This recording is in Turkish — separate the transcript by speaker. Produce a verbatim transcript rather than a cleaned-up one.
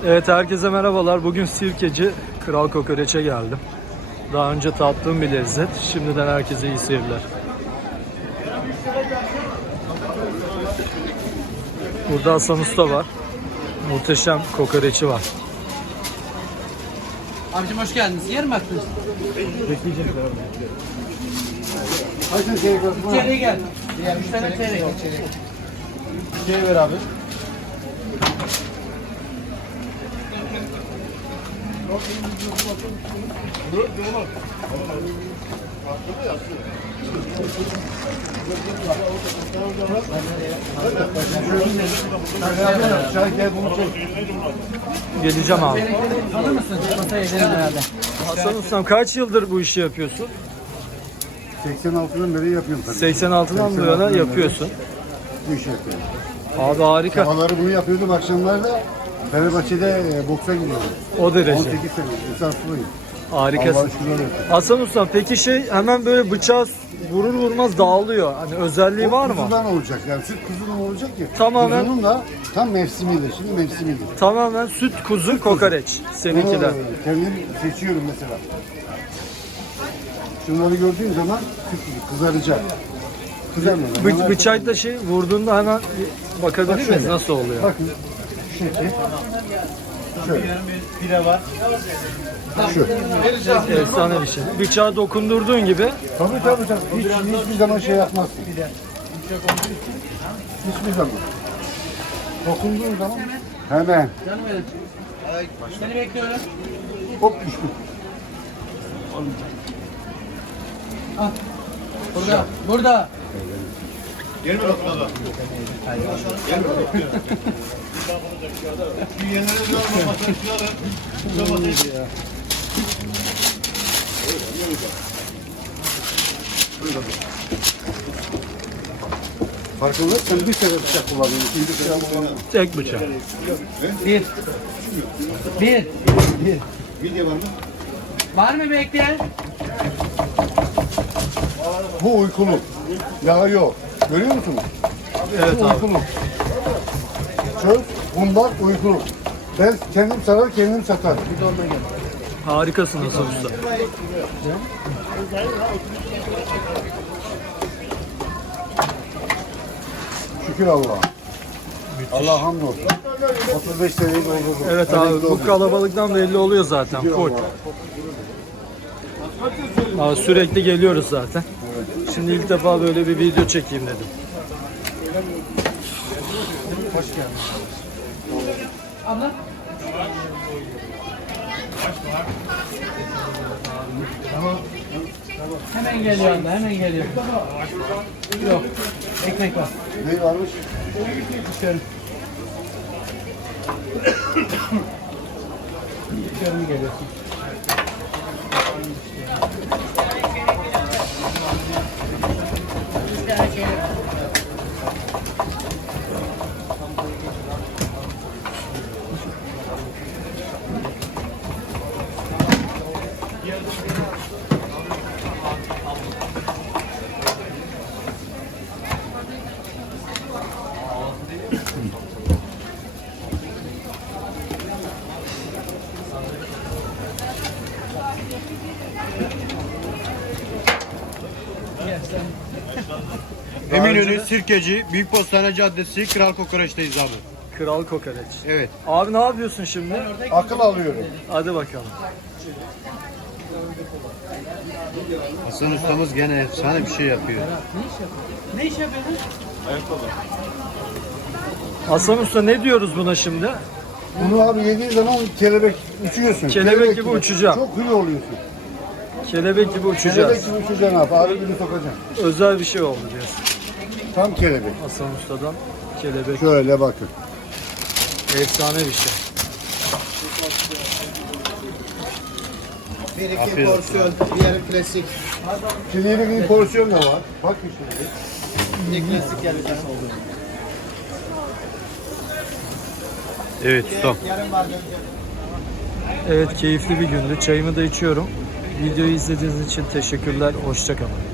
Speaker 1: Evet, herkese merhabalar. Bugün Sirkeci Kral Kokoreç'e geldim. Daha önce tattığım bir lezzet. Şimdiden herkese iyi seyirler. Burada Hasan Usta var. Muhteşem kokoreçi var.
Speaker 2: Abicim hoş geldiniz. Yer mi attınız?
Speaker 1: Bekleyecekler.
Speaker 2: İçeriye gel. Üç tane çeyrek.
Speaker 3: Şey ver abi.
Speaker 1: Geleceğim abi.
Speaker 2: Alır mısın? Masaya gidelim herhalde.
Speaker 1: Hasan Ustam, kaç yıldır bu işi yapıyorsun?
Speaker 3: seksen altıdan beri yapıyorum tabii.
Speaker 1: seksen altıdan bu yana yapıyorsun.
Speaker 3: Bu işi yapıyorum.
Speaker 1: Abi harika.
Speaker 3: Havaları bunu yapıyordum, akşamlarda Fenerbahçe'de e, boksa gidiyordum.
Speaker 1: O derece.
Speaker 3: on sekiz sene lisanslıyım.
Speaker 1: Harikasın.
Speaker 3: Allah'a şükürler olsun.
Speaker 1: Hasan Ustam, peki şey hemen böyle bıçağı vurur vurmaz dağılıyor. Hani özelliği var mı?
Speaker 3: Kuzudan olacak yani, süt kuzudan olacak ki.
Speaker 1: Tamamen-
Speaker 3: Kuzunun da tam mevsimidir, şimdi mevsimidir.
Speaker 1: Tamamen süt kuzu kokoreç seninkiler.
Speaker 3: Bunu kendim seçiyorum mesela. Şunları gördüğün zaman süt kuzu kızaracak. Kızarmıyor.
Speaker 1: Bı bıçakla şey vurduğunda hemen bir bakabilir miyiz
Speaker 3: şöyle.
Speaker 1: nasıl oluyor?
Speaker 3: Bakın şu şekil. Şöyle. Pire var. Şu.
Speaker 1: Efsane bir şey. Bıçağı dokundurduğun gibi
Speaker 3: Tabii tabii tabii. Hiç, hiçbir zaman şey yapmazsın. Hiçbir zaman. Dokunduğun zaman hemen
Speaker 2: Canım benim. Seni bekliyorum.
Speaker 3: hop düştü.
Speaker 2: Burada. Burada.
Speaker 3: Farkında sen bir sefer bıçak kullanıyorsun. İkinci bıçak kullanıyorsun.
Speaker 1: tek bıçak.
Speaker 2: Bir. Bir.
Speaker 3: Bir. Video var mı?
Speaker 2: Var mı bekleyen?
Speaker 3: Bu uykulu. Yağı yok. Görüyor musunuz?
Speaker 1: Evet
Speaker 3: Bu
Speaker 1: abi.
Speaker 3: uykulu. Çöz, bunlar uykulu. Ben kendim sarar, kendim satar.
Speaker 1: Harikasın Hasan Usta.
Speaker 3: Şükür Allah'a. Allah hamdolsun. otuz beş seneyi doldurdum.
Speaker 1: Evet
Speaker 3: Emekli
Speaker 1: abi, bu
Speaker 3: oldum.
Speaker 1: kalabalıktan belli oluyor zaten.
Speaker 3: Şükür
Speaker 1: Full.
Speaker 3: Allah'a.
Speaker 1: Abi, sürekli geliyoruz zaten. Şimdi ilk defa böyle bir video çekeyim dedim.
Speaker 3: Hoş geldin.
Speaker 2: Abla. Hemen geliyor abla. Hemen geliyor. Yok. Ekmek var.
Speaker 3: Ne varmış?
Speaker 2: Şöyle. Şöyle mi geliyorsun?
Speaker 4: Eminönü, Sirkeci, Büyük Postane Caddesi, Kral Kokoreç'teyiz abi.
Speaker 1: Kral kokoreç.
Speaker 4: Evet.
Speaker 1: Abi ne yapıyorsun şimdi?
Speaker 3: Akıl alıyorum.
Speaker 1: Hadi bakalım.
Speaker 4: Hasan ustamız gene efsane bir şey yapıyor.
Speaker 2: Ne iş yapıyorsun?
Speaker 1: Hasan Usta, ne diyoruz buna şimdi?
Speaker 3: Bunu abi yediğin zaman kelebek uçuyorsun.
Speaker 1: Kelebek gibi uçacağım.
Speaker 3: Çok hızlı oluyorsun.
Speaker 1: Kelebek gibi uçacağız.
Speaker 3: Kelebek gibi uçacaksın abi. Ağrı gibi sokacaksın.
Speaker 1: Özel bir şey oldu diyorsun.
Speaker 3: Tam kelebek.
Speaker 1: Hasan Usta'dan kelebek.
Speaker 3: Şöyle bakın.
Speaker 1: Efsane bir şey.
Speaker 5: Bir iki
Speaker 4: Afiyet olsun.
Speaker 5: porsiyon, diğeri klasik.
Speaker 3: Şimdi yeni bir porsiyon da var. Bak işte.
Speaker 5: Bir klasik yani canım oldu.
Speaker 4: Evet ustam.
Speaker 5: Yarım var döneceğim.
Speaker 1: Evet, keyifli bir gündü. Çayımı da içiyorum. Videoyu izlediğiniz için teşekkürler. Hoşça kalın.